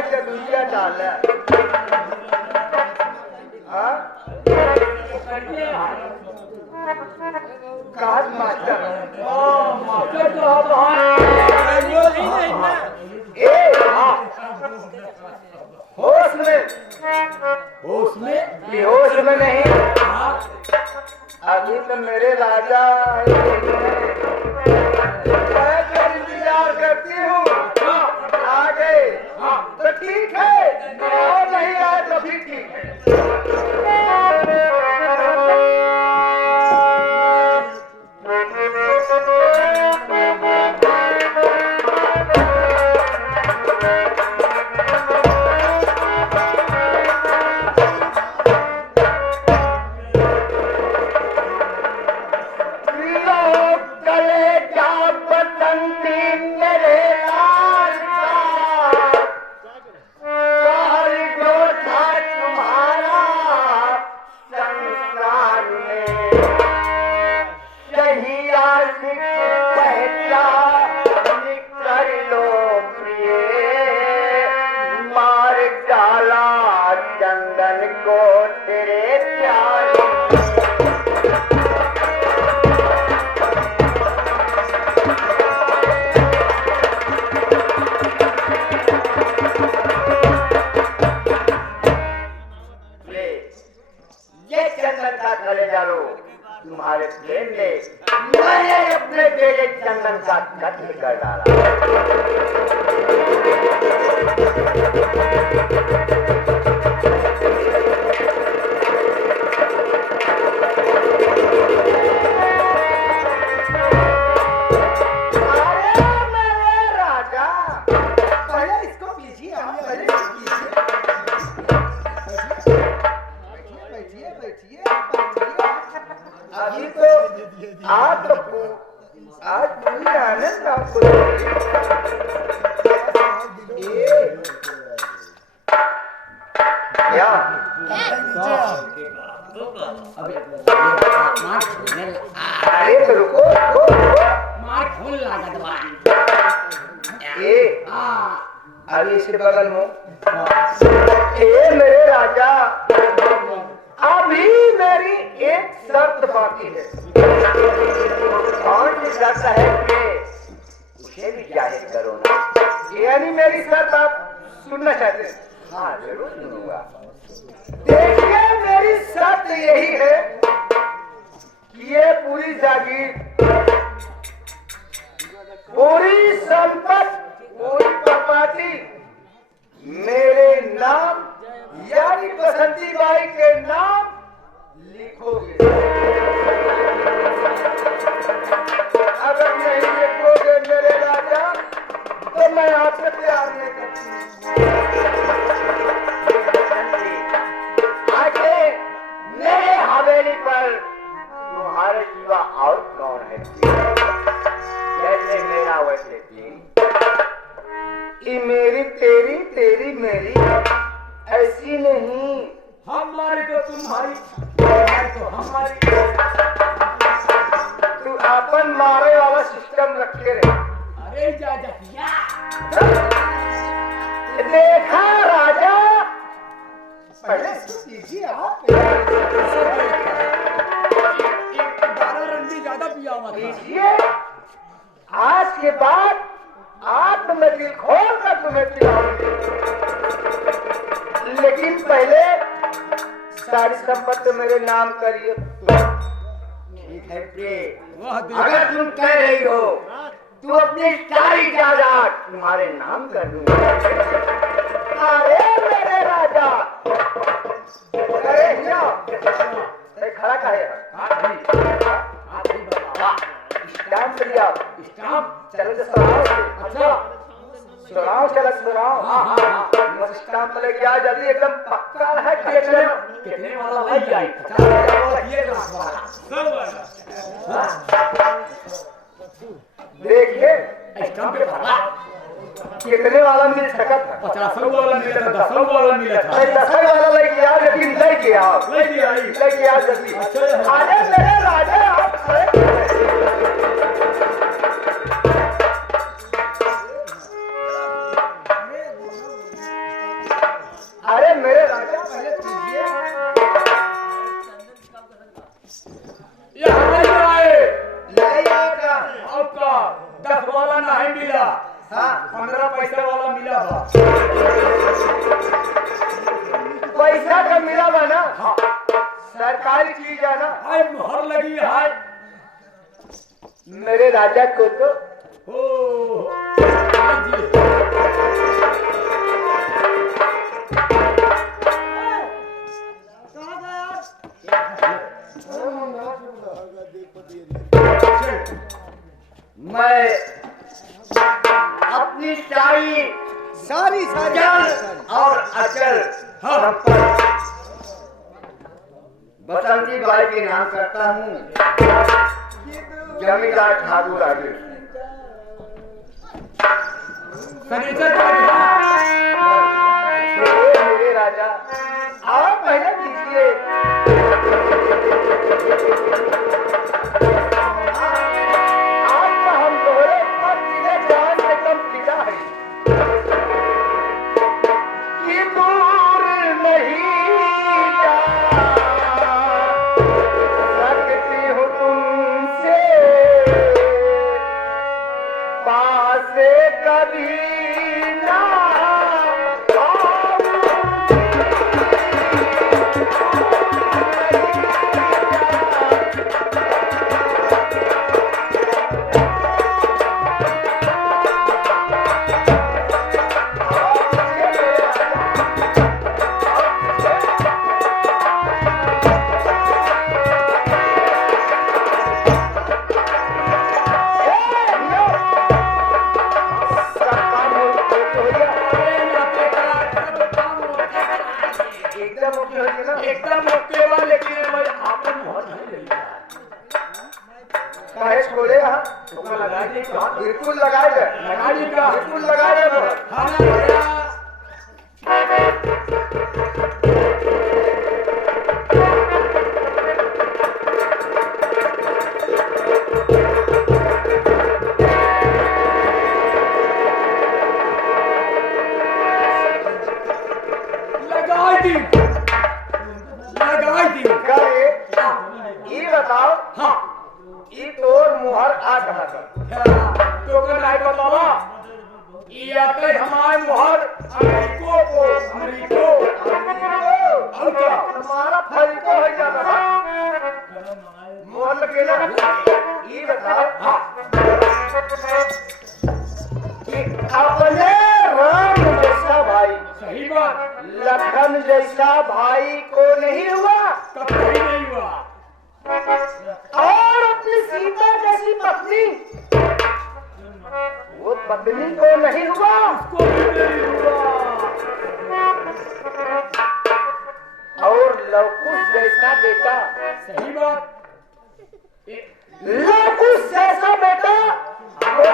है कदुइया डाल काज master master तो होश में बेहोश में नहीं। अभी तो मेरे राजा इंतजार करती हूँ। आ गए तो ठीक है, और नहीं आए तो भी ठीक है। तुम्हारे प्रेम ने मैंने अपने बेटे चंदन का कत्ल कर डाला। अरे मेरे राजा, पहले इसको पीछिए, अभी तो आप आज पूरी आनंद आपको क्या अरे तो रुको अभी इसके बगल में मेरे राजा, अभी मेरी एक शर्त बाकी है। कौन सी शर्त है कि उसे भी जाहिर करो ना। यानी मेरी शर्त आप सुनना चाहते हैं? हाँ जरूर सुनूंगा। देखिए मेरी शर्त यही है कि ये पूरी जागीर, पूरी संपत्ति, पूरी प्रॉपर्टी मेरे नाम यानी बसंती बाई के नाम लिखोगे। अगर नहीं लिखोगे मेरे राजा तो मैं आपसे प्यार नहीं करती। आगे मेरे हवेली पर तुम्हारे सिवा और कौन है? जैसे मेरा वैसे तेरी, मेरी तेरी, तेरी मेरी, ऐसी नहीं। हमारी तो तुम्हारी, तो हमारी। तू अपन मारे वाला सिस्टम रखे रहे। अरे जा देखा राजा, पहले कीजिए आप। 12 रंडी ज्यादा पिया हुआ कीजिए। आज के बाद आप मैं दिल खोल कर तुम्हें पिलाऊंगी, लेकिन पहले सारी संपत्ति मेरे नाम करिए। ठीक है प्रिय, अगर तुम कह रही हो तू अपनी सारी जायदाद तुम्हारे नाम कर दूंगा। अरे मेरे राजा, अरे हिया, अरे खड़ा का है? स्टाम्प लिया, स्टाम्प चलो जो सुनाओ। अच्छा सुनाओ, चलो सुनाओ। स्टाम्प लेके आ जल्दी, एकदम पक्का है। कितने वाला भाई जाए? देखिए कितने वाला मिल सकता है? 50 वाला मिला था, 10 वाला मिला था। 10 वाला लेके आओ, लेकिन लेके आओ जल्दी। अरे मेरे राजा आप अरे मेरे राजा पहले कीजिए। यहाँ नहीं आए नहीं आता। आपका 10 वाला नहीं मिला, हाँ 15 पैसा वाला मिला था। पैसा का मिला बा ना। हाँ सरकारी चीज है ना। हाय मोहर लगी है। मेरे राजा को तो हो लीजिए। मैं अपनी सारी चल और अचल संपत्ति बसंती बाई के नाम करता हूँ। जमींदार ठाकुर आगे फर्नीचर का दिखा। मेरे राजा आप पहले कीजिए। आपका हम दोहरे पर दिले जान से कम पिता है कि दूर नहीं जा सकती हूँ तुमसे, पास कभी ना एकदम ओके बा, लेकिन मैं आपन मोहर नहीं ले लिया। काहे छोड़े हाँ ओका लगा दी का बिल्कुल लगाए गए, लगा दी का बिल्कुल लगाए गए। खाना करे ये बताओ। हाँ ये तोर मुहर आ कहाँ का? तो कर नहीं बतावा। ये आते हमारे मोहर अमेरिको को और क्या हमारा फरीको है जाता था मुहर लगे ना। ये बताओ। हाँ कि अपने राम जैसा भाई, सही बात, लखन जैसा भाई को नहीं हुआ कभी नहीं हुआ। और अपनी सीता जैसी पत्नी, वो पत्नी को नहीं हुआ। उसको भी नहीं हुआ। और लवकुश जैसा बेटा, सही बात, लवकुश जैसा बेटा वो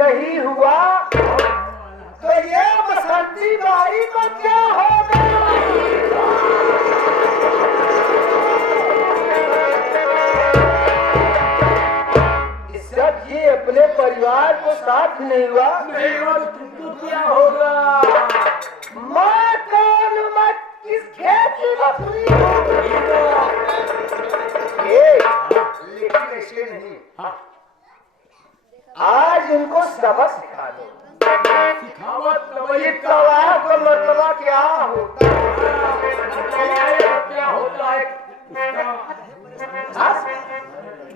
नहीं हुआ। तो ये बसंती बाई को क्या होगा? जब ये अपने परिवार को साथ नहीं हुआ, नहीं हुआ तो तुमको क्या होगा? माँ कौन मत किस खेती बकरी लेकिन ऐसे नहीं। हाँ आज इनको सबक सिखा दो। सिखावत तो ये तवार का मर्तबा क्या होता क्या होता है है?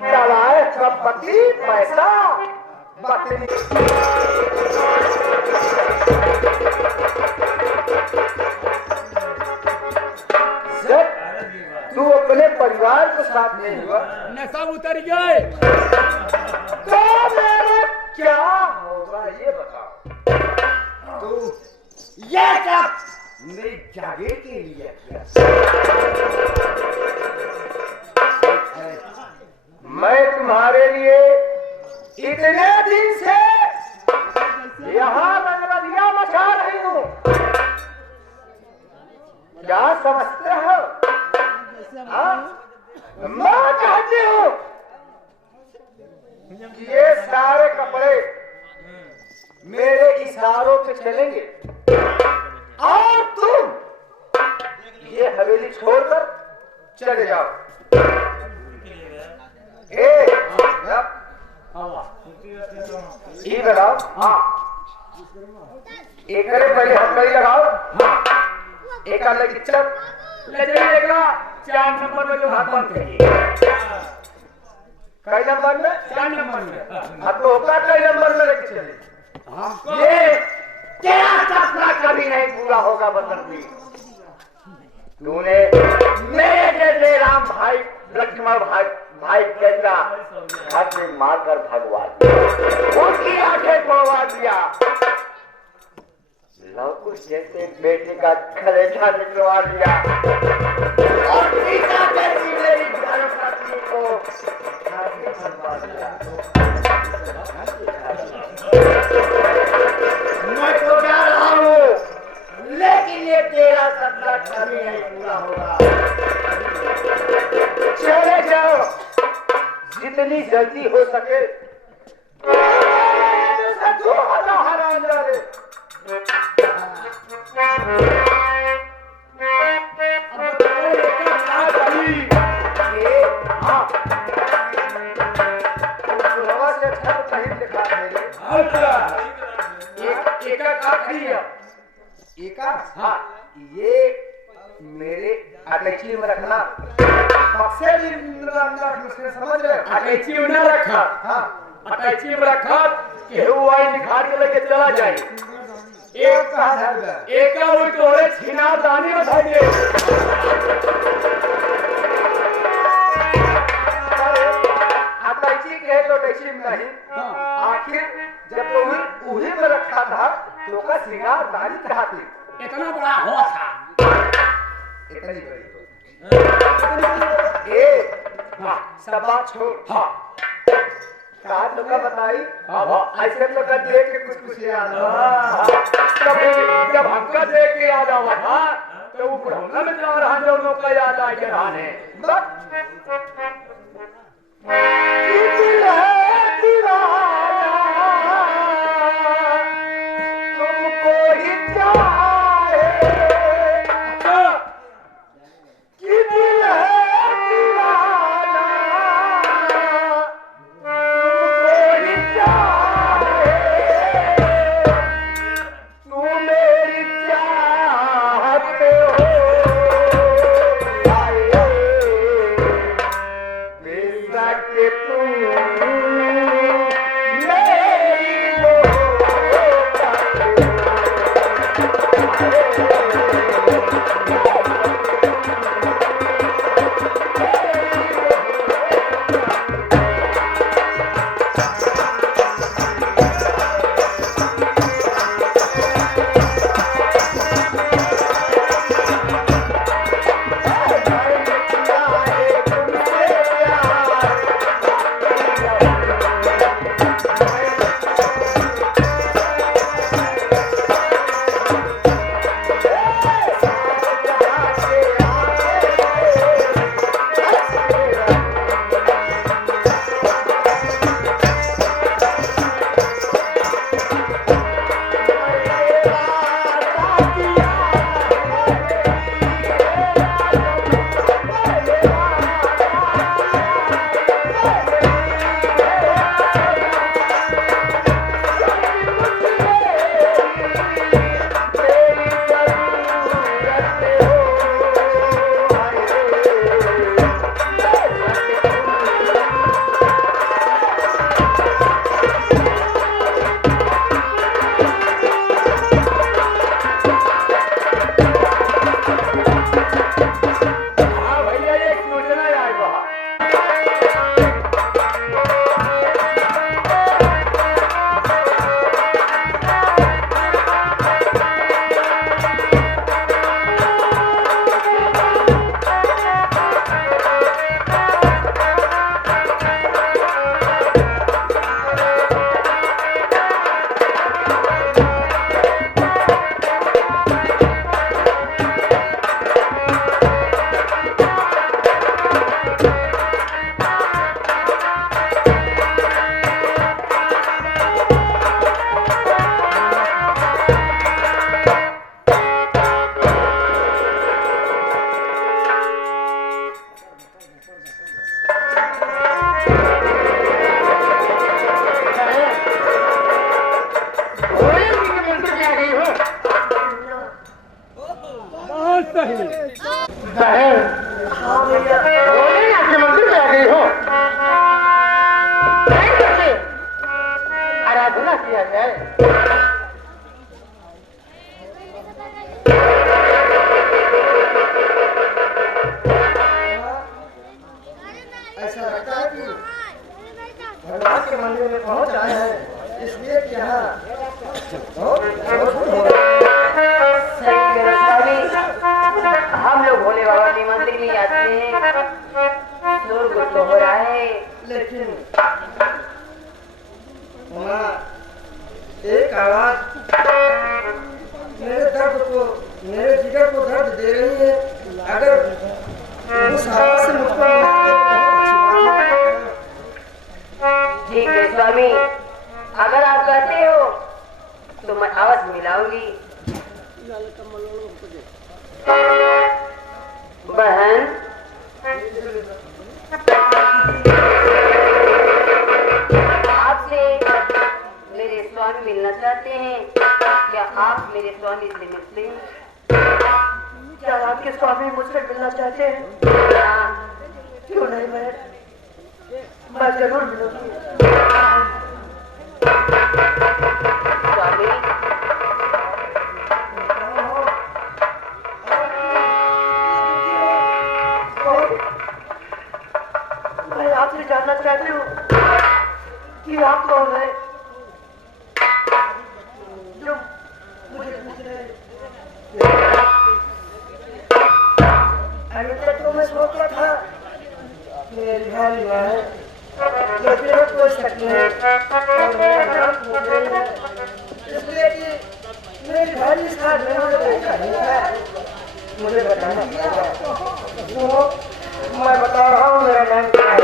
तवार का पति पैसा पत्नी। जब तू अपने परिवार के साथ नहीं हुआ नशा उतर गए तो मेरा क्या होगा ये बताओ। तो ये सब मेरी जागे के लिए किया। मैं तुम्हारे लिए इतने दिन से यहाँ रंगरलिया मचा रही हूँ, क्या समझते हो? हाँ? मैं चाहती हूँ कि ये सारे कपड़े मेरे इशारों पे चलेंगे छोड़कर चले जाओ। ये लगाओ। हाँ, एक करे पहले हाथ में लगाओ। एक अलग चल ले जाइए। देखना 4 नंबर में जो हाथ बंद करिए। कई नंबर में? 4 नंबर में। हाथ तो होगा कई नंबर में लेके चले। ये तेरा सपना कभी नहीं पूरा होगा बसंती। तूने मेरे जैसे राम भाई, लक्ष्मण भाई चंद्रा हाथ में मारकर भगवा दिया, उनकी आंखें तोड़वा दिया। लवकुश जैसे बेटे का कलेजा निकलवा दिया और पिता जैसी मेरी धर्मपत्नी को भगवा दिया। मैं तो जा रहा हूँ, लेकिन ये तेरा सपना कभी नहीं पूरा होगा। चले जाओ जितनी जल्दी हो सके। हाँ, ये मेरे अटैची में रखना। बक्से भी समझ रहे? अटैची में न रखा। हाँ, अटैची में रखा कि हुआई निखार के लेके चला जाए। एक का वो तोड़े छिना दानी में भागे। अटैची कहे तो अटैची में नहीं। आखिर जब तो उही में रखा था तो का श्रृंगार दानी कहा थी। इतना बड़ा हो था। इतनी बड़ी। सब बात छोड़। हाँ, कहा तो का बताई। ऐसे तो का देख के कुछ याद जब हमका देख के याद आवा था तो वो बुढ़ौना में जा रहा जो लोग का याद आ के रहने। के तू बहन बोले ना कि मंदिर में आ गई हो। आराधना किया जाए। ऐसा लगता है कि भगवान के मंदिर में पहुंच आए हैं, इसलिए कि यहाँ हम लोग भोले बाबा के मंदिर में आते हैं, शोर तो हो रहा है, लेकिन वहाँ एक आवाज मेरे दर्द को, मेरे जिगर को दर्द दे रही है। अगर उस आवाज से मुझको मिलाते तो बहुत अच्छी बात है। ठीक है स्वामी, अगर आप कहते हो तो मैं आवाज मिलाऊंगी। बहन आपसे मेरे स्वामी मिलना चाहते हैं, क्या आप मेरे स्वामी से मिलते हैं? क्या आपके स्वामी मुझसे मिलना चाहते हैं? हाँ, क्यों नहीं बहन, मैं जरूर मिलूंगी। स्वामी मैं आपसे जानना चाहती हूँ कि आप कौन है जो मुझे पूछ रहे हैं। अभी तक तो मैं सोचता था कि मेरी भारी माँ है, लेकिन अब कोई शक नहीं और मेरा नाम पूछ रही है, इसलिए कि मेरी भारी इस हाथ में मुझे पैसा नहीं था, मुझे बताना पड़ेगा। सुनो, मैं बता रहा हूँ मेरा नाम क्या है।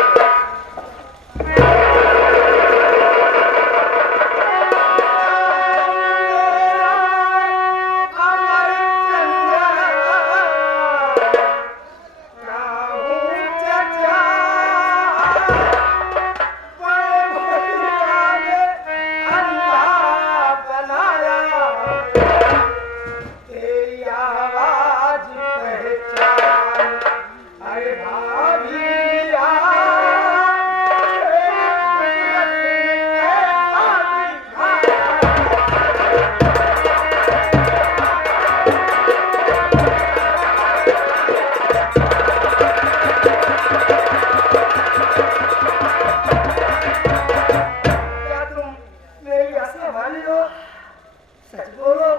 सच बोलो,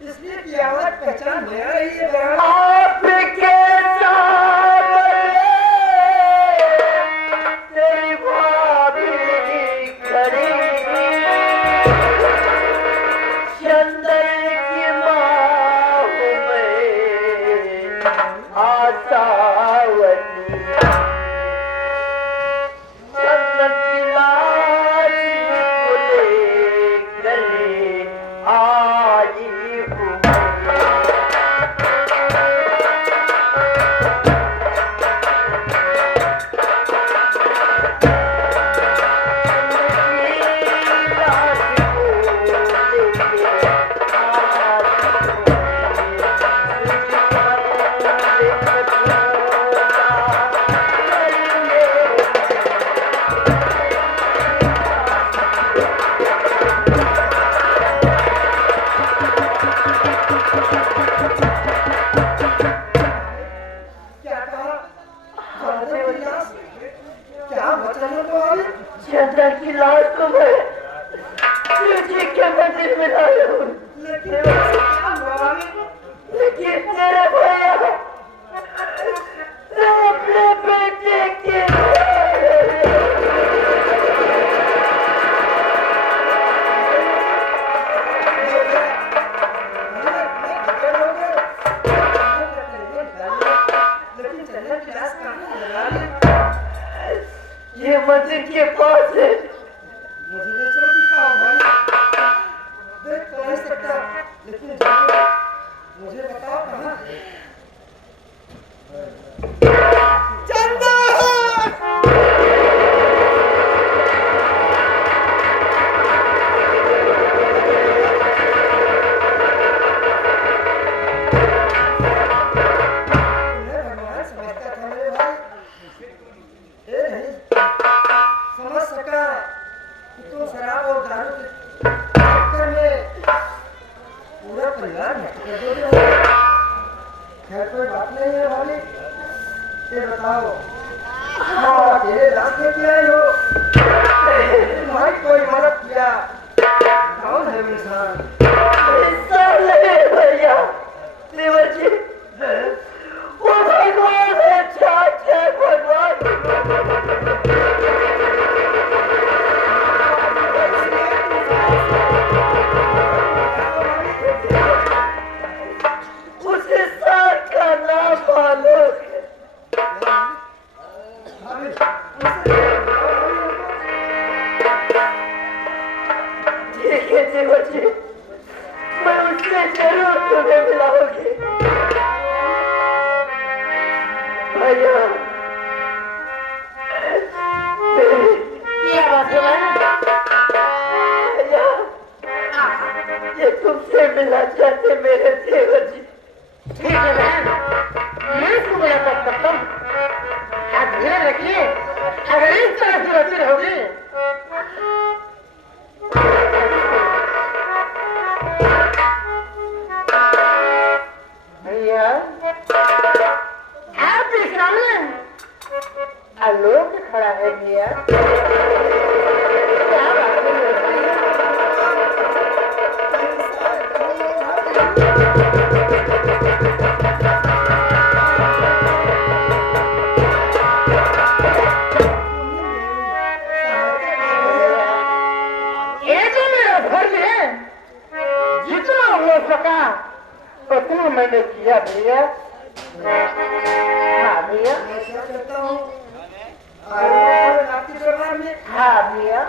इसलिए कि आवाज पहचान ले रही है। आपके तेरी भाभी खड़ी चंदन की माँ हूँ मैं आशावती, चंदन की लाज को लेकर आई हूँ। खैर कोई बात नहीं है भाभी। ये बताओ हाँ तेरे दांत लेके आए हो भाई, कोई मदद किया? कौन है इंसान? भैया देवर जी, वो भगवान है, छाछ है भगवान। उसे साथ का नाम मालूम है। ठीक है देवर जी, मैं उससे जरूर तुम्हें मिलाऊंगी। भैया क्या बात है? भैया, ये तुमसे मिलना चाहते मेरे देवर जी। ठीक है बहन, मैं इसको मुलाकात करता हूँ। आप ध्यान रखिए, अगर इस तरह से होती रहोगी भैया, आपके सामने आलोक खड़ा है भैया। क्या बात है? ये तो मेरा फर्ज है, जितना हो सका उतना मैंने किया भैया। हाँ भैया, मैं क्या करता हूँ आपके दरबार में? हाँ भैया,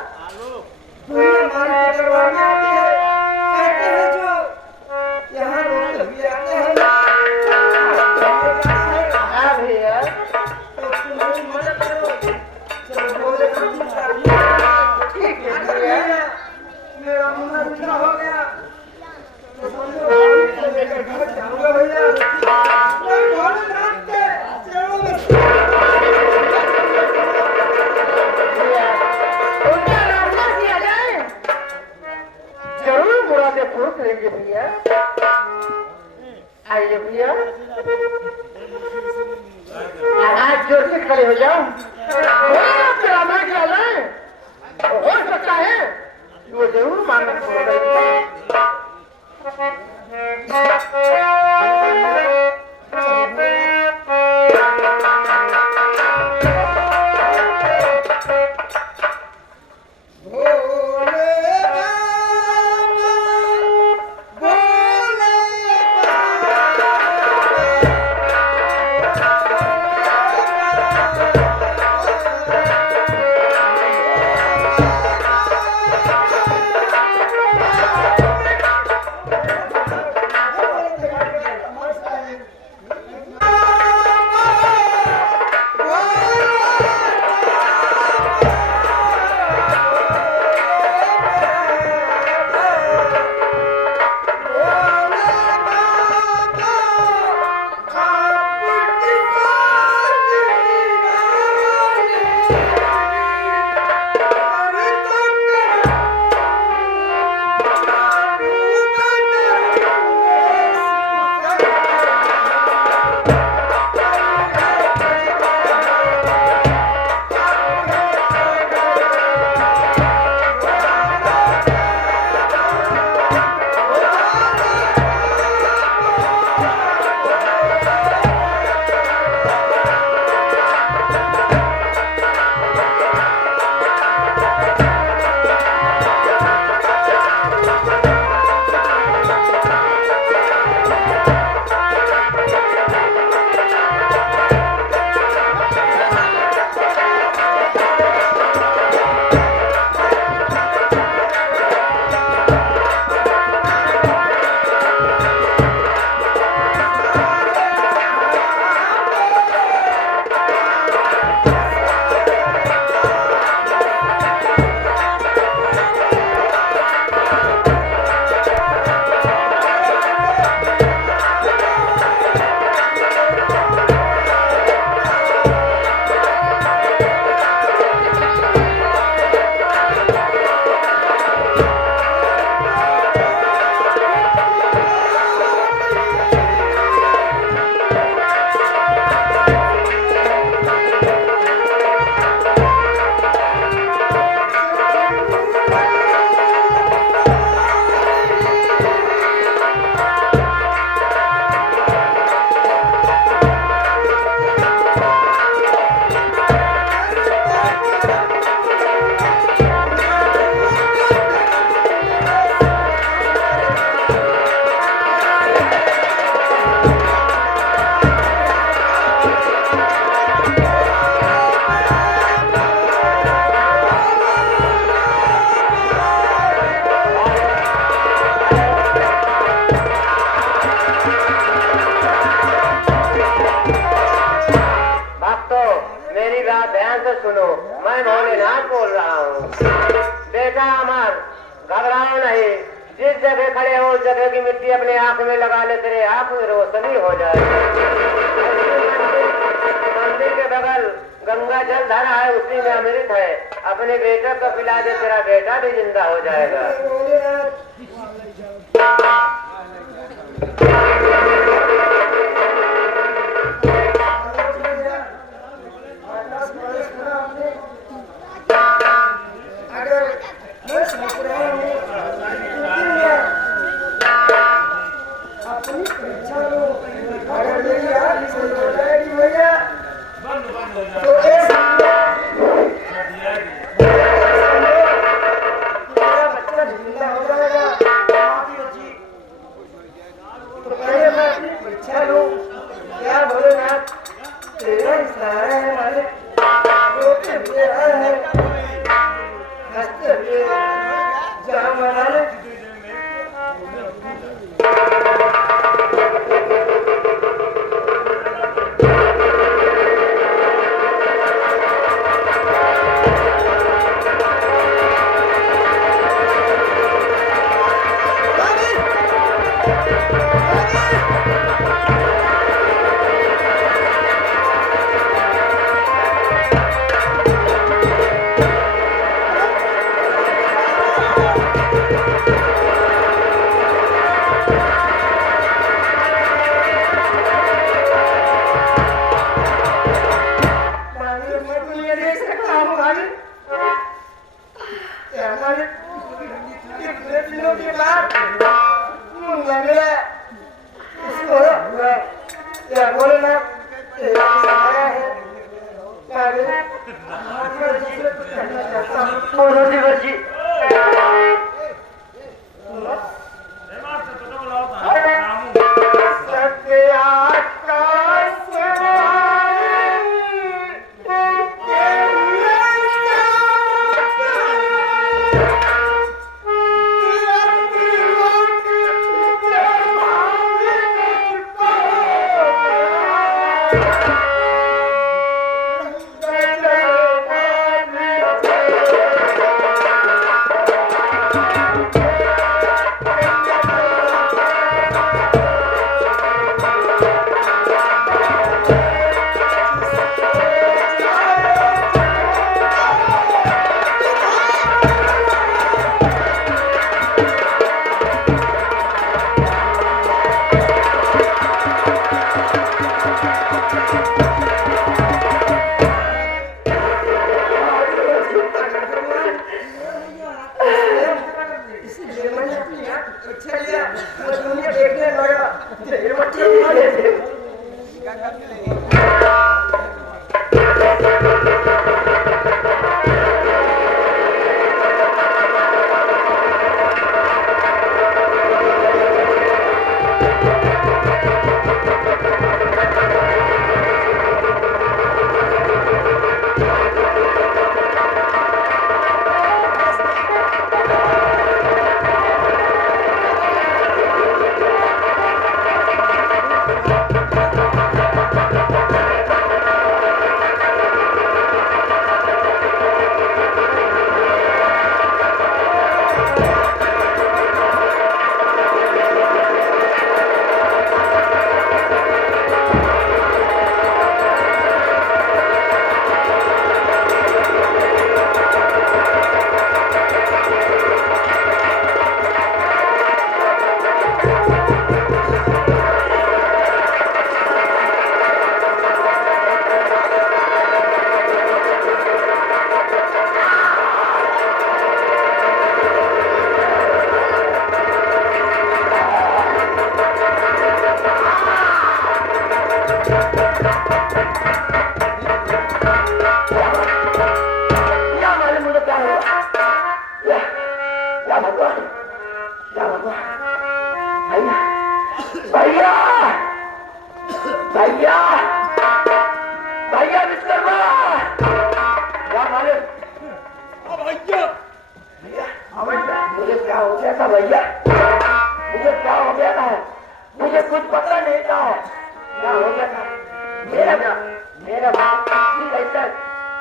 दुनिया मान के दरबार में आती है, कहते हैं जो यहाँ रोते हुए आते हैं। हाँ भैया, तो तुम मेरी मदद करो। चलो बोले तो तुम चाहिए। ठीक है अगर भैया। मेरा मुन्ना मीठा हो गया तो समझो मैं लेकर घर जाऊंगा भैया। नहीं बोले रात के चलो उनका रास्ता किया जाए, जरूर मुरादें पूर्ण करेंगे भैया। आइए भैया, हाथ जोड़ के खड़े हो जाओ। तेरा मैं क्या जाए, हो सकता है वो जरूर मांगना पूरा करेंगे। से सुनो, मैं भोलेनाथ बोल रहा हूँ। बेटा अमर, घबराओ नहीं, जिस जगह खड़े हो उस जगह की मिट्टी अपने आंख में लगा ले, तेरे आंख में रोशनी हो जाए। मंदिर के बगल गंगा जल धरा है, उसी में अमृत है, अपने बेटे को पिला दे, तेरा बेटा भी जिंदा हो जाएगा।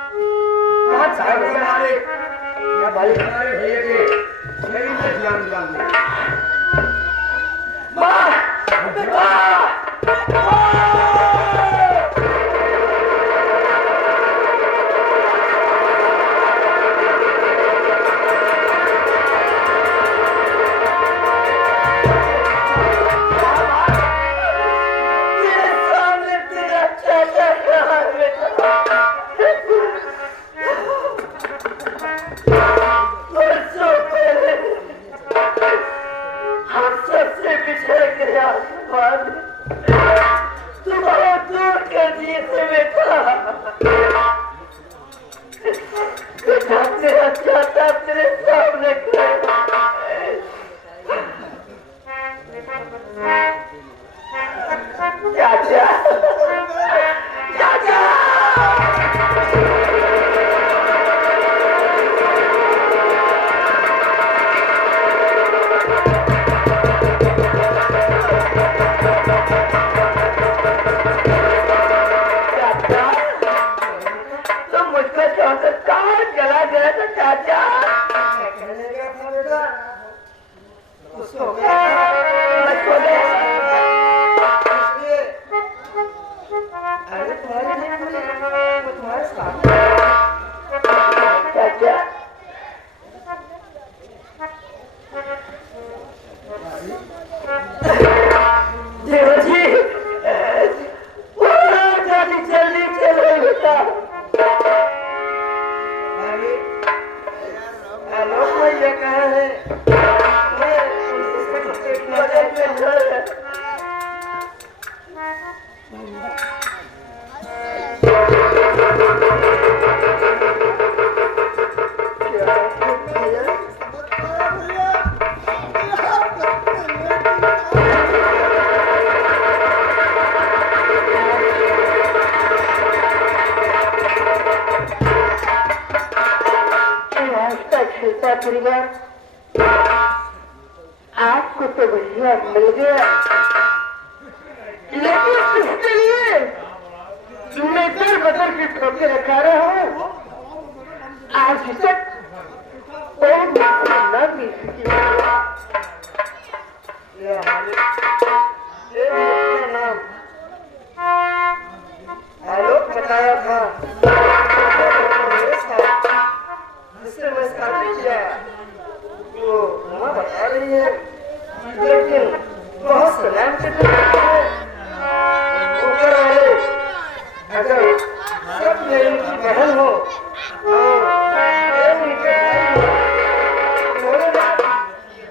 बहुत साहब हमारे या भाई हमारे भैया के मेरी पे ध्यान दिलाने वाह वाह आपको तो बढ़िया मिल गया, लेकिन इसके लिए मैं दर बदल के ठोके रखा रहा हूँ। आज तक न मिल सकी। नाम आलोक बताया था, जिससे मैं शादी किया वो माँ बता रही है, लेकिन बहुत सलाम के अगर सब मेरी की बहन हो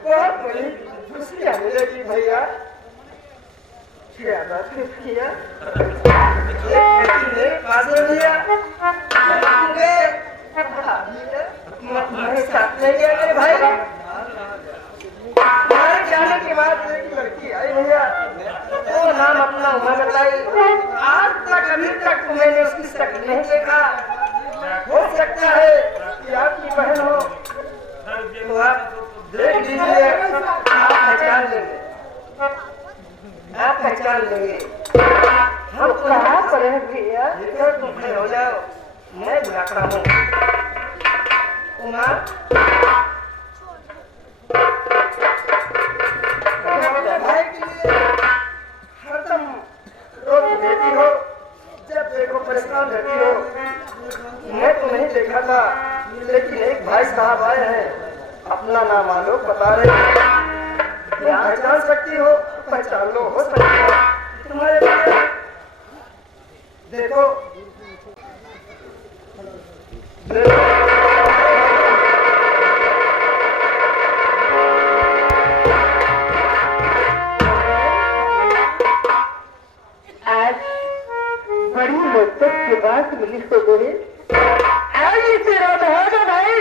बहुत बड़ी खुशी आने लगी भैया। क्या बात किया हमारे साथ ले गया मेरे भाई। हमारे जाने के बाद एक लड़की आई भैया, वो नाम अपना उमा बताई। आज तक अभी तक मैंने उसकी शक्ल नहीं देखा। हो सकता है कि आपकी बहन हो, तो आप देख लीजिए, आप पहचान लेंगे, आप पहचान लेंगे। हम कहाँ पर हैं भैया? इधर तुम खड़े हो जाओ, मैं बुलाता हूँ। उमा भाई के लिए हरदम रोक देती हो, जब देखो परेशान रहती हो। मैं तो नहीं देखा था, लेकिन एक भाई साहब आए हैं, अपना नाम आलोक बता रहे हैं। तुम पहचान सकती हो, पहचान लो, हो सकता है तुम्हारे लिए। देखो आज बड़ी मुद्दत के बाद मिली हो गई। आज तेरा बहाना भाई,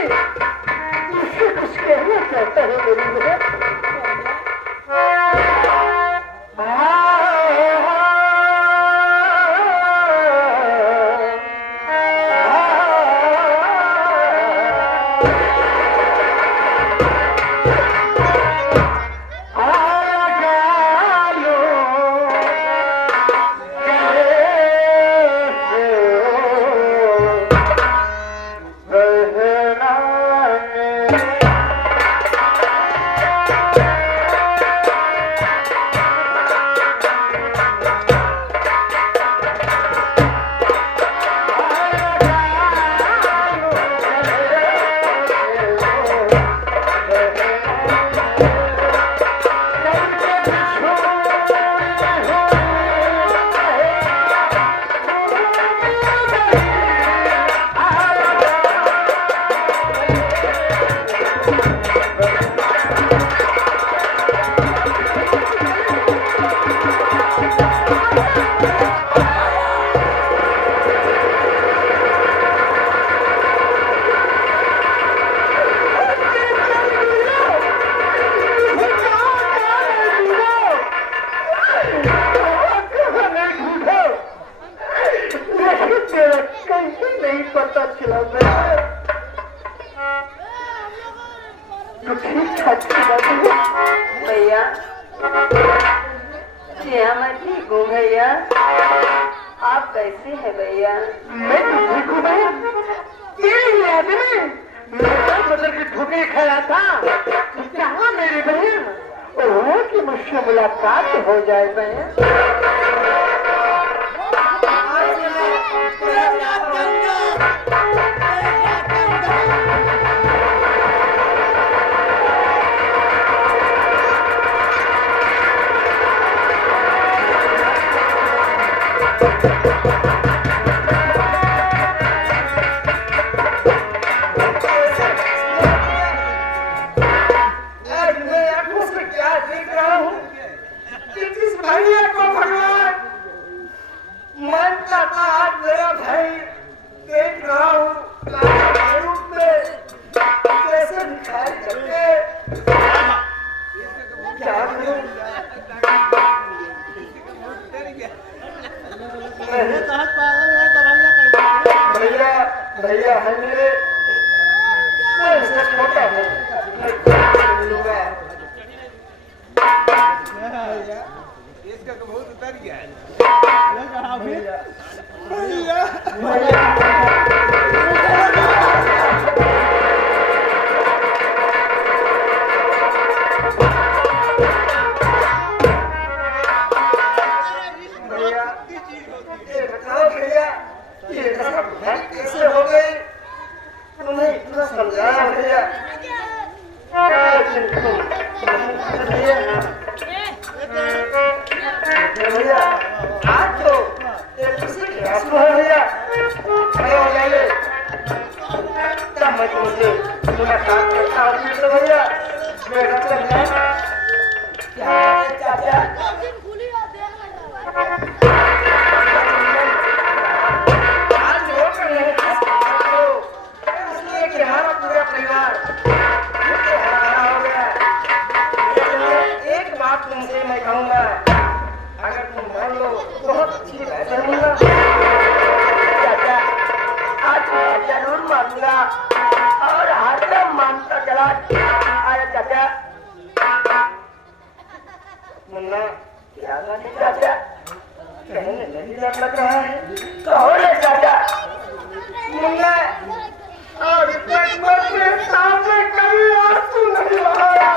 तुझसे कुछ कहना चाहता है मेरी बहन। नहीं पता चला भैया जी हाँ मैं ठीक हूँ भैया। आप कैसे हैं भैया? मैं तो ठीक हूँ भैया। तेरी याद में मैं बदल के धोखे खाया था। कहाँ मेरी बहन? ओह कि मुझसे मुलाकात हो जाए भैया। भैया है मेरे, मैं इससे छोटा हूँ, इसका तो बहुत उतर गया है। कैसे हो गई? तुम्हें इतना समझाया भैया। भैया आज तो किसी के आंसू है भैया। तब मैं तुमसे मुलाकात करता हूँ तो भैया मेरा क्या है चाचा? तुमसे मैं कहूँगा अगर तुम मान लो बहुत अच्छी बात करूँगा चाचा। आज मैं जरूर मानूंगा और हरदम मानता चला आया चाचा। मुन्ना क्या नहीं चाचा, कहने नहीं डर लग रहा है कहो रे चाचा। मुन्ना और मेरे सामने कभी आंसू नहीं बहाया।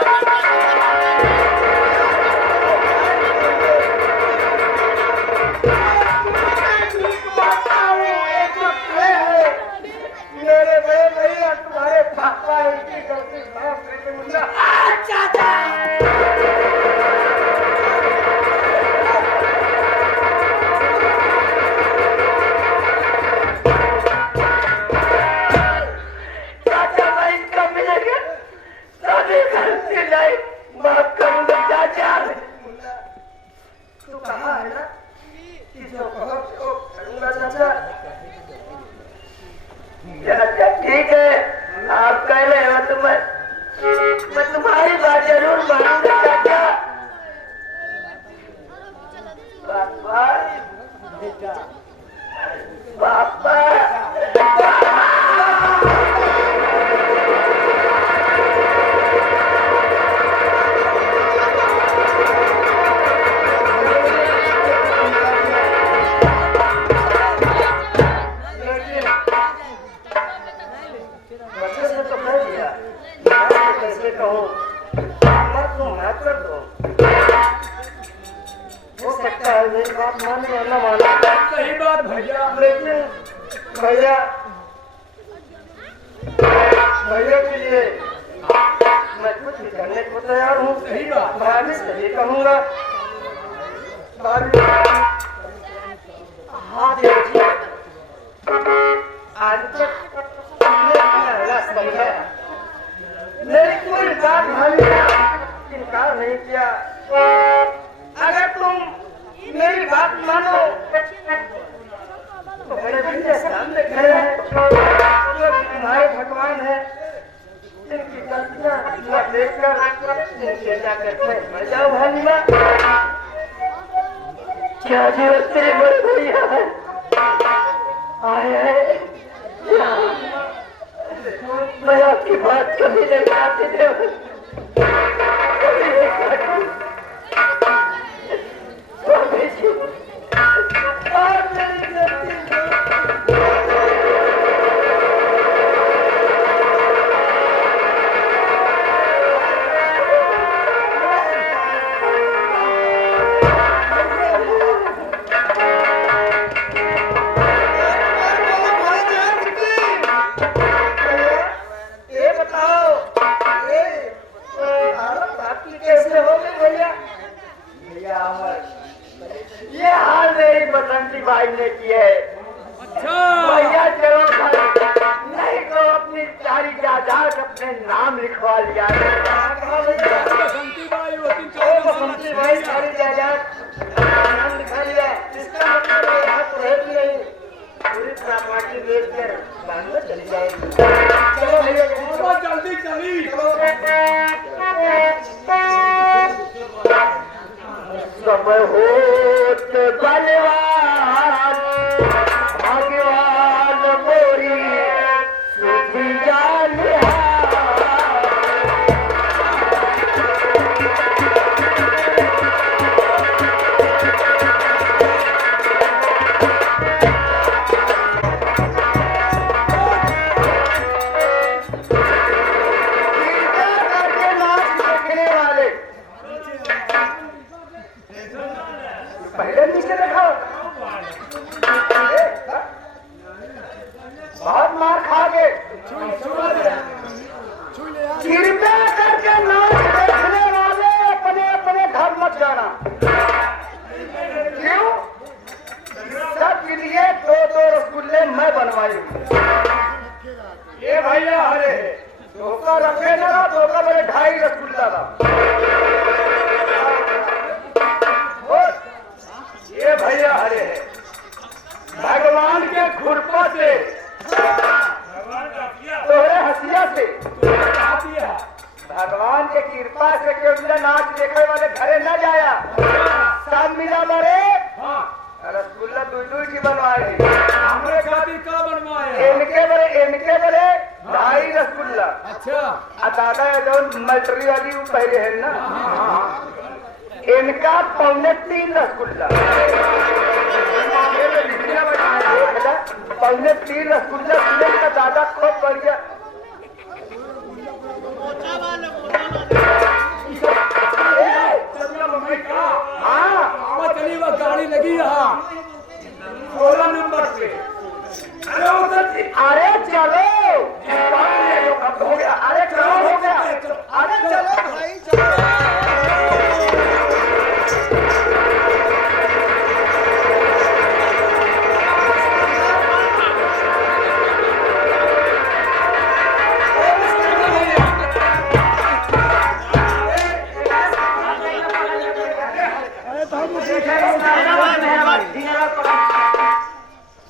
तुम्हारे पापा इनकी गलती माफ करके मुन्ना चाचा। चाचा मैं इनका मिलेगा सभी गलती नहीं माफ करूंगा चाचा। तू कहा है ना कि जो कहो तो करूंगा चाचा। चाचा ठीक है आप कह रहे हो तो मैं तुम्हारी बात जरूर मानूंगा चाचा। पापा पापा कैसे कहूँ मत तुम मत कर दो। हो सकता है मेरी बात माने या न माने। सही बात भैया। लेकिन भैया भैया के लिए मैं कुछ भी करने को तैयार हूँ। सही बात। भाभी से भी कहूँगा भाभी हाँ देखिए आज तक मेरी कोई बात भाभी ने इनकार नहीं किया। अगर तुम मेरी बात बात मानो तो बड़े भैया सामने खड़े हैं, जो तुम्हारे भगवान है, इनकी गलतियां देखकर इनके जाकर मर जाओ भाई माँ। क्या जीवन तेरे बड़े भैया है, आए मैं आपकी बात कभी नहीं आती थे, कभी नहीं काटी। स्वामी जी, आप मेरी गलती ये हाल मेरी बसंती भाई ने की है। अच्छा भैया चलो खाली, नहीं तो अपनी सारी जायदाद अपने नाम लिखवा लिया। बसंती बाई होती बसंती भाई सारी जायदाद नाम लिखा लिया, इसका मतलब है यहाँ तो रहेगी नहीं, पूरी प्रॉपर्टी बेचकर बैंगलोर चली जाएगी। चलो भैया जल्दी चली। सब होत बलवान भगवान मोरी सुधी जानिया। पहले नीचे रखो, बहुत मार खाओगे। कृपया करके नाच देखने वाले अपने अपने घर मत जाना। क्यों? सबके लिए दो दो रसगुल्ले मैं बनवाई हूँ। ये भैया हरे धोखा रखे ना, धोखा मेरे 2.5 रसगुल्ला था। ये भैया हरे है भगवान के खुरपा से, तोहरे हसिया से, भगवान भगवान के कृपा से केवल नाच देखे वाले घरे न जाया, सब मिला मरे रसगुल्ला 2-2 की बनवाए। हमरे खातिर का बनवाए? इनके बड़े 2.5 रसगुल्ला। अच्छा दादा जो मल्टी वाली वो पहले है ना, इनका 3.25 रसगुल्ला, 3.25 रसगुल्ला का दादा खूब बढ़िया। हाँ चलिए वह गाड़ी लगी यहाँ 16 नंबर पे। अरे चलो हो गया, अरे चलो हो गया, अरे चलो भाई चलो।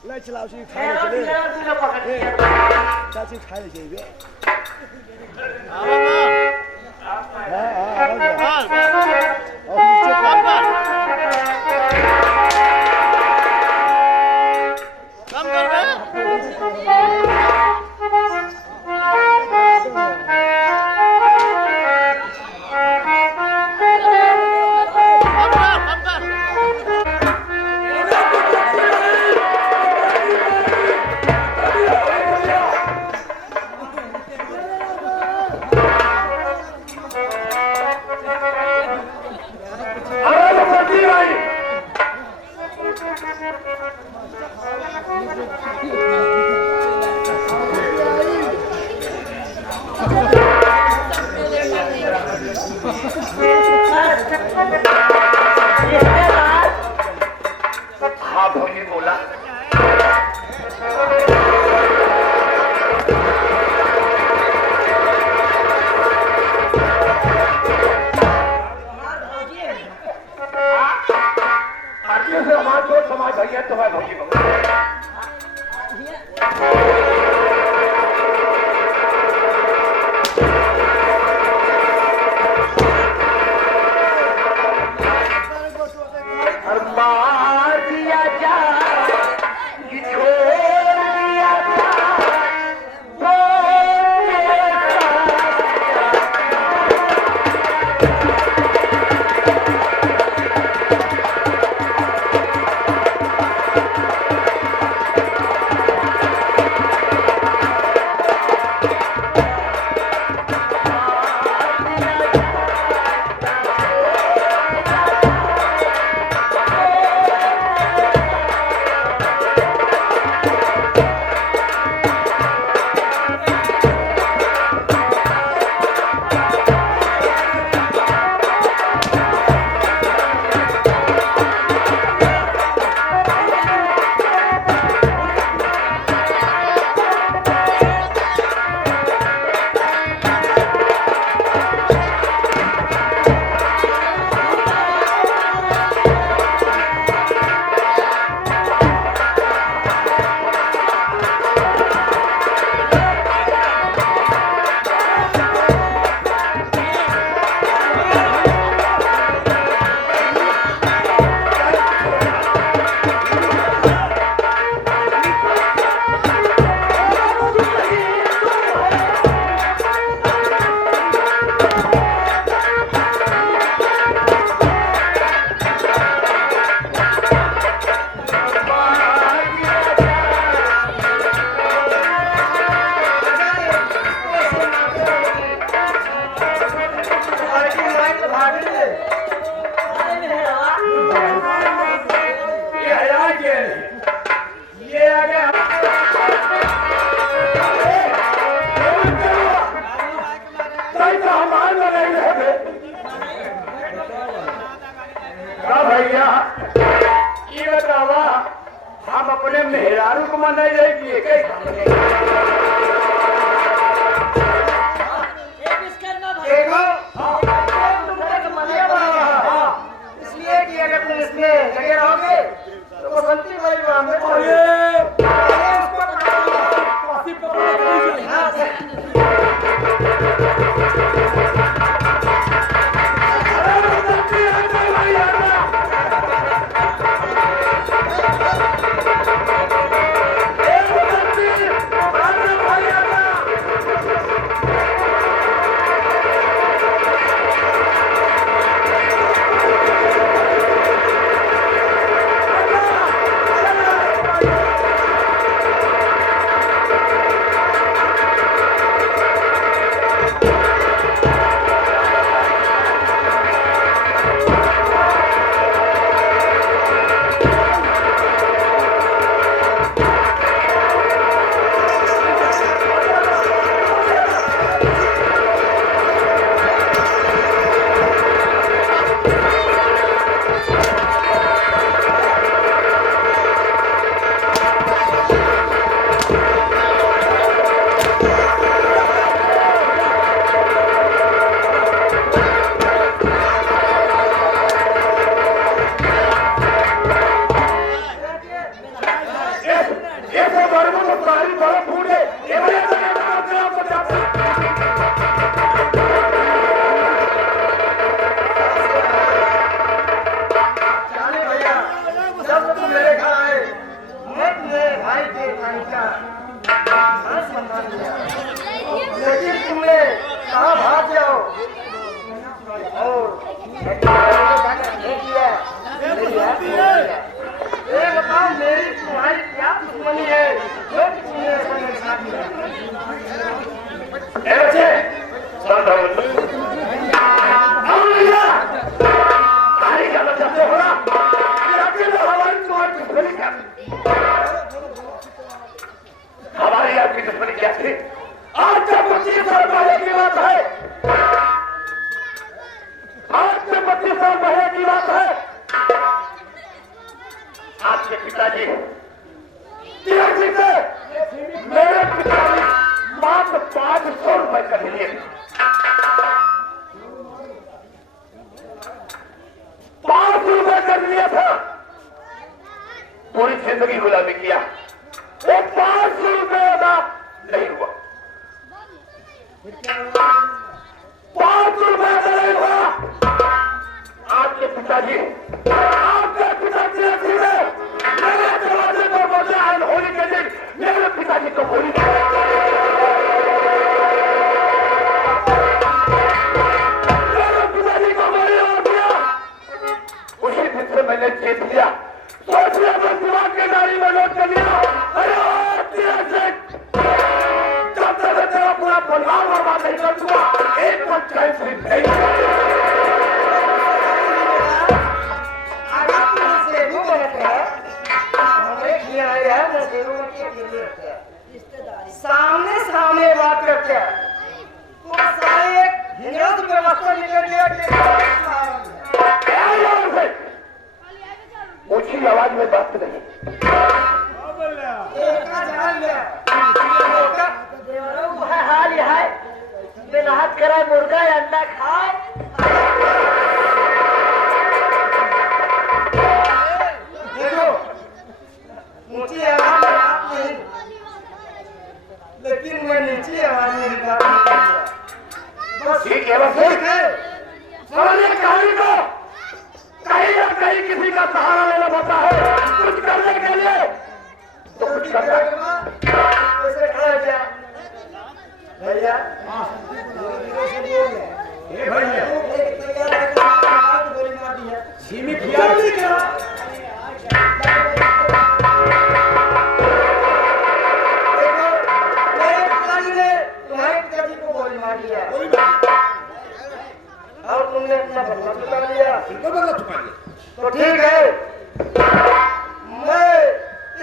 来，齐老师，开了这个，咱去开了这个。किस समाज को समाज भैया तुम्हारे भैया भैया ये बतावा हम अपने मेहरारू को मनाई जाएगी इसलिए कि अगर तुम इसमें लगे रहोगे तो बसंती वाली में हमारी आपकी दुश्मनी क्या थी? आज से 25 साल पहले की बात है। आज से 25 साल पहले की बात है। आपके पिताजी मेरे पिताजी मात्र 500 रुपए का लिए 500 रुपए कर लिया था। पूरी जिंदगी गुलामी किया, वो 500 रुपये अदा नहीं हुआ, 500 रुपये अदा नहीं हुआ। आपके पिताजी ने मेरे दरवाजे पर बोला है होली के दिन मेरे पिताजी को होली मैंने जीत लिया, सोच लिया तो दिमाग के गाड़ी में नोट कर लिया। अरे जब तक तेरा पूरा परिवार बर्बाद नहीं कर दूंगा, एक पल चैन से नहीं। सामने सामने बात करते हैं, तो सारे एक हिंदू व्यवस्था निकल गया। ऊंची आवाज में बात नहीं। हाल है बिना हाथ कराए मुर्गा या अंडा खाए। देखो ऊंची आवाज नहीं, लेकिन मैं नीची आवाज में ठीक है, बस ठीक है। समझिए कहानी को, कहीं ना कहीं किसी का सहारा लेना पड़ता है कुछ करने के लिए, तो कुछ करना भैया सीमित और तुमने अपना बदला चुका लिया, तो ठीक है। मैं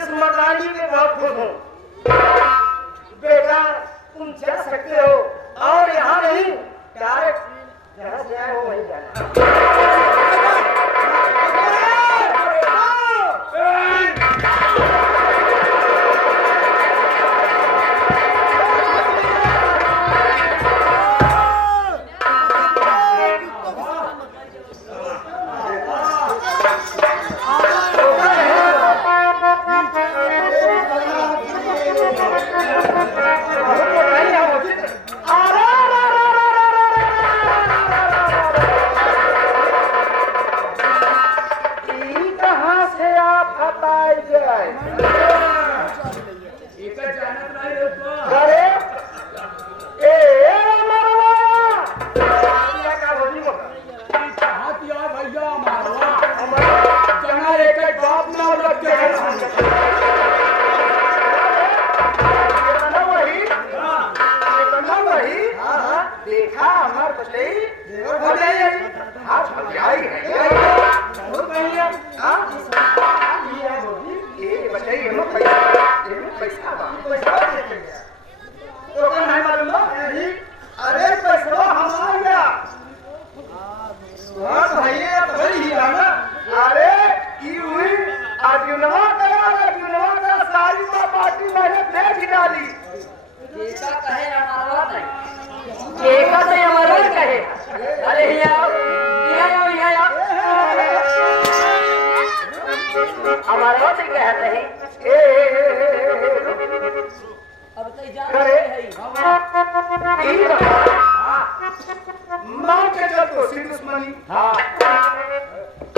इस मकानी पे बहुत खुश हूँ। बेटा तुम जा सकते हो, और यहाँ नहीं डायरेक्ट जहाँ से आए हो वहीं जाना। देखा हमार बचई देवर भले हां भलाई है बहुत बढ़िया। हां ये बोली ये बचई हम पैसा बा पैसा दे गया तो कौन है मालूम है? अरे पैसा हम आ गया हां भैया भाई ही ना। अरे ई हुई आज नवा का सारी पार्टी मैंने भेज डाली। ऐसा कहे हमारा नहीं, केका से हमारा कहे। अरे यहाँ हमारा बात कह नहीं। अब तो जा करे है माँ के चल तो सी दुश्मनी। हाँ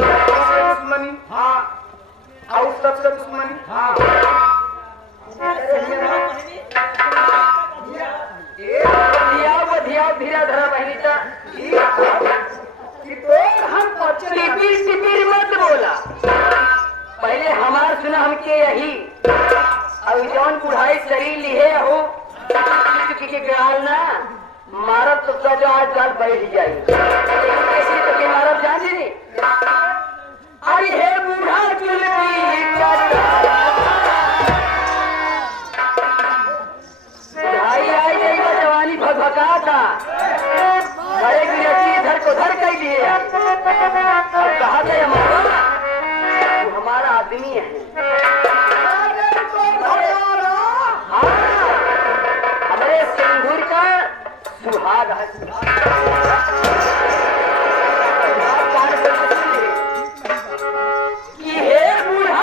दुश्मनी। हाँ और सबसे दुश्मनी। हाँ धीरा धरा बहनीता हम मत बोला। पहले हमार सुना हमके यही अब जौन बुढ़ाई शरीर लिए हो के ना मारब तो जो आज साल बैठ जाए ऐसी तो के मारब जान नहीं। अरे हे बूढ़ा जवानी भगभका था बड़े गिरती इधर को धर कर लिए। अब कहा गया तू हमारा आदमी है। हाँ हमारे सिंदूर का सुहाग है। कि हे बूढ़ा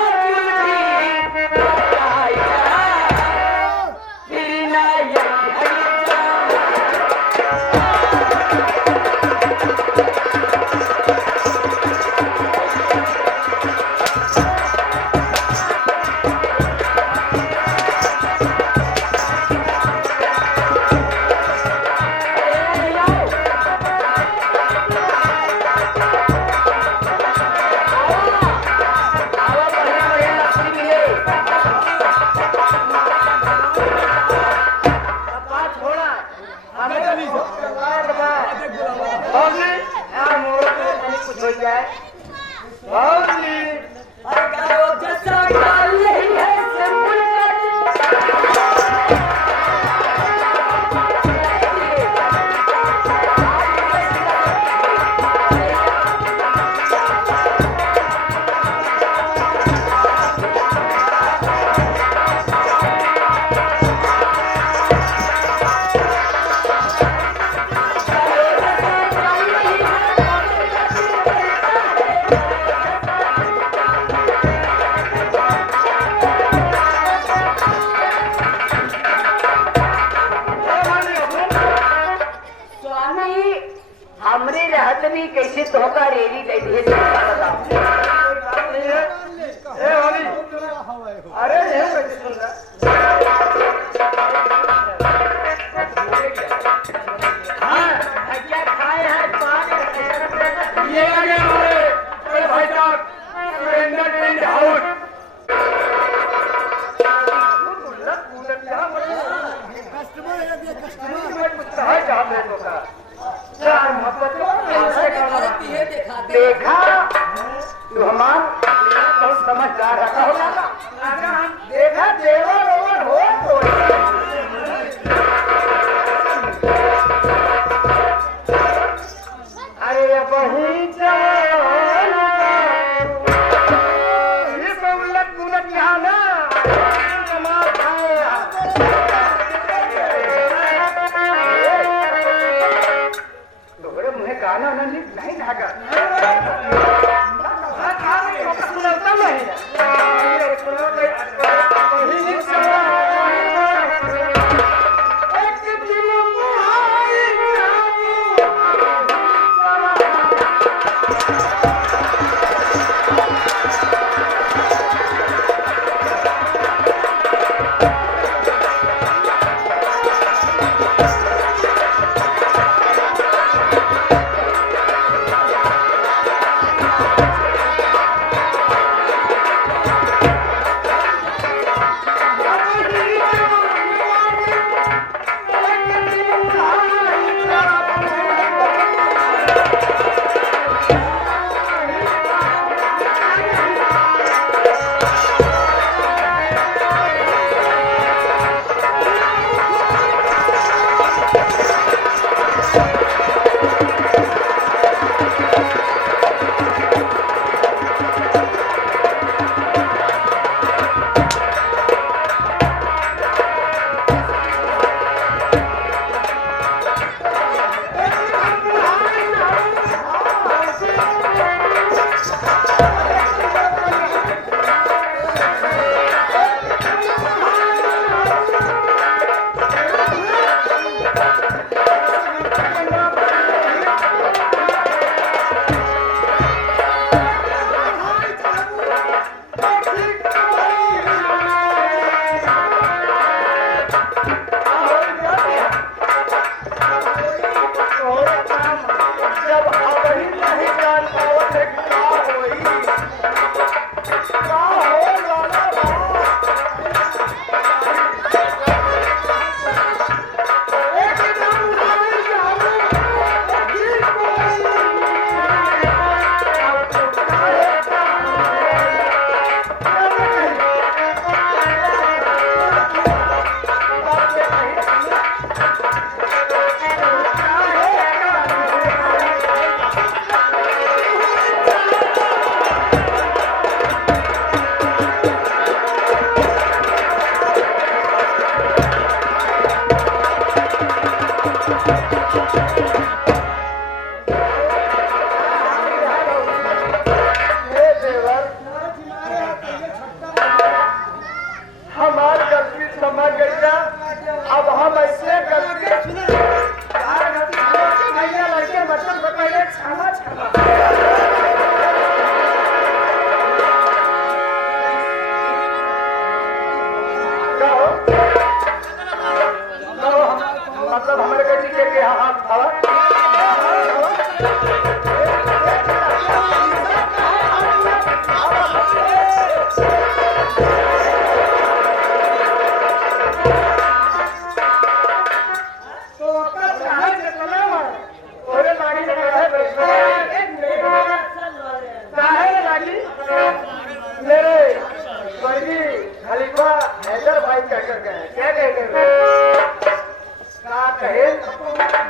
निश्चित होकर रेडी दे बताओ। अरे ये कैसे सुन रहा क्या खाए हैं पान ये आ गया हमारे बड़े भाई साहब सुरेंद्र टेंट हाउस। देखा तू हमार बहुत समझदार रखा होगा। देखा देवर ओवर हो तो अरे वही जाना ये बहुलत बुलत यहाँ ना कमाल खाया। तोरे मुहे गाना नहीं ढाका सुनता नहीं मतलब हमारे बेटी के हाथ हवा मेरे स्वर्गीय खलीफा हैदर भाई कहकर गए क्या कहकर गए? कहा कहे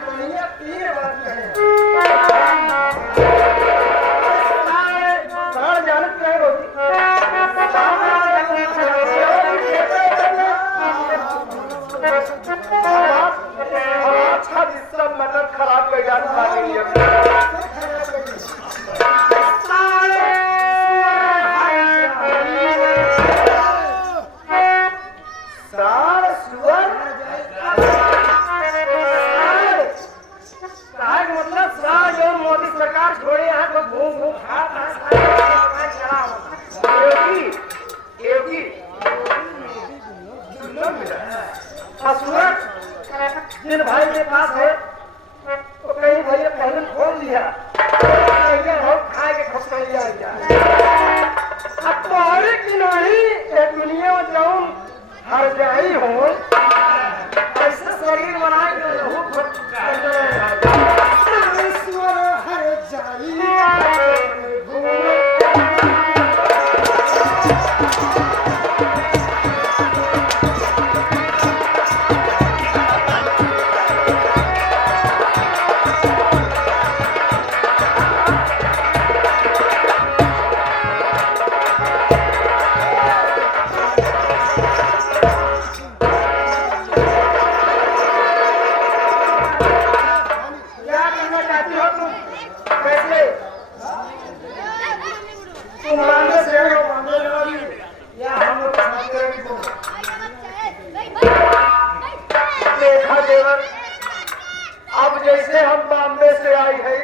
दुनिया जिन भाई के पास है तो कहीं भैया पहले खोल दिया खा के खुश नहीं जाएगा। अब तो हर एक दिन ही एक दुनिया में जाऊं हर जाई हूँ ऐसा शरीर बनाएंगे हर जाई अब जैसे हम बॉम्बे से आई है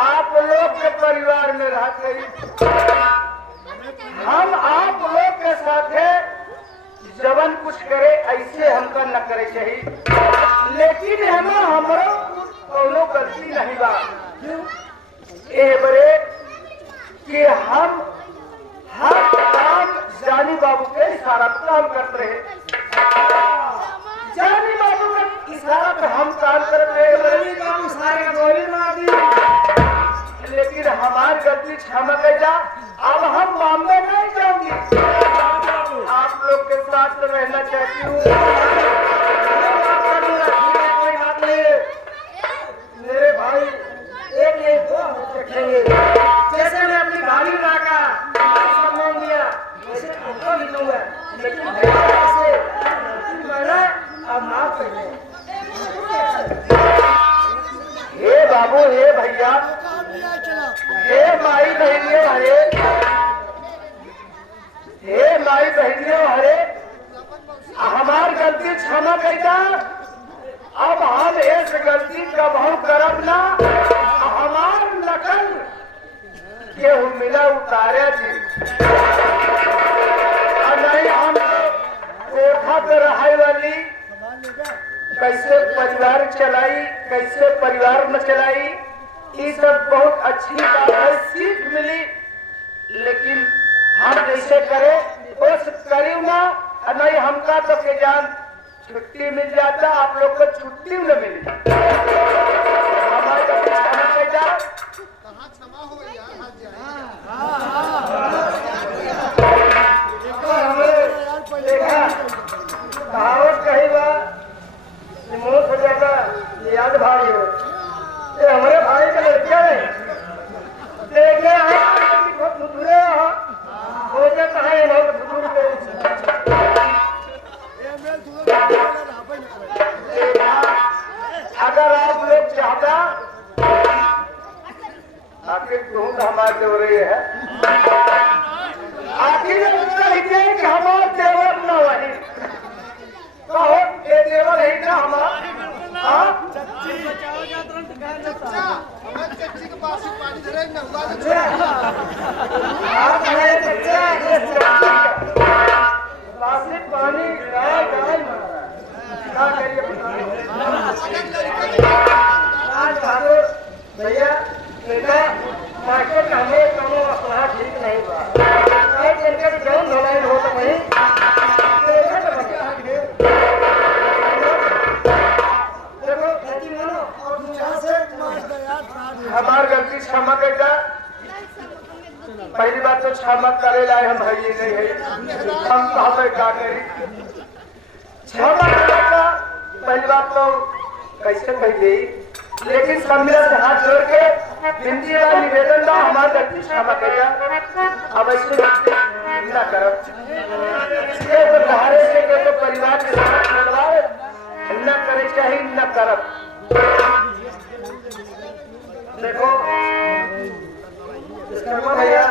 आप लोग के परिवार में रहते हम आप लोग के साथ जवन कुछ करे ऐसे हमका न करे चाहिए लेकिन हमें हमरो कोनो गलती नहीं बा ए बरे कि हम हर काम जानी बाबू के इशारा पर काम करते हैं। जानी बाबू का इशारा पे हम काम करते हैं बाबू सारे गोली मार दी लेकिन हमारी गलती क्षमा कर जा। अब हम बॉम्बे नहीं जाऊंगी आप लोग के साथ रहना चाहती हूँ। मेरे भाई एक दो रखेंगे जैसे मैं अपनी गाड़ी लाका सामान दिया वैसे आपको भी दूंगा लेकिन ऐसे मैंने अब माफ कर दे। हे बाबू हे भैया हे माई बहनियों हरे हे माई बहनियों हरे हमार गलती क्षमा करता। अब हम इस गलती का बहु करब ना हमार नकल केहू मिला उतारे जी नहीं हम कोठा पे रहाई वाली कैसे परिवार चलाई कैसे परिवार में चलाई ये सब बहुत अच्छी बात है सीख मिली लेकिन हम जैसे करे बस करी ना नहीं हमका तो के जान छुट्टी मिल जाता आप लोग को छुट्टी न मिली हमारे कहावत कही बा मोह हो जाता याद भाई हो ये हमारे भाई का लड़किया है देखे धुधुरे हो जाता है बहुत धुधुर अगर आप लोग चाहता आखिर ढूंढ हमारे देव रही है आखिर कि हमारे देवर न वही कहो ये देवर है ना हमारा चच्ची के पास पानी धरे न हुआ पानी भैया बेटा मार्केट का हमें कमो अपना ठीक नहीं हुआ जौन धोलाई हो तो वही हमार गलती क्षमा करता। पहली बात तो क्षमा करे लाए हम भाई नहीं है हम हमें क्या करी क्षमा करता। पहली बात तो कैसे पहले लेकिन सब मेरा से हाथ जोड़ के विनती का निवेदन था हमारी गलती क्षमा करेगा। अब ऐसे न करो तो सहारे से तो परिवार के साथ मिलवाए न करे चाहिए न करब। देखो भैया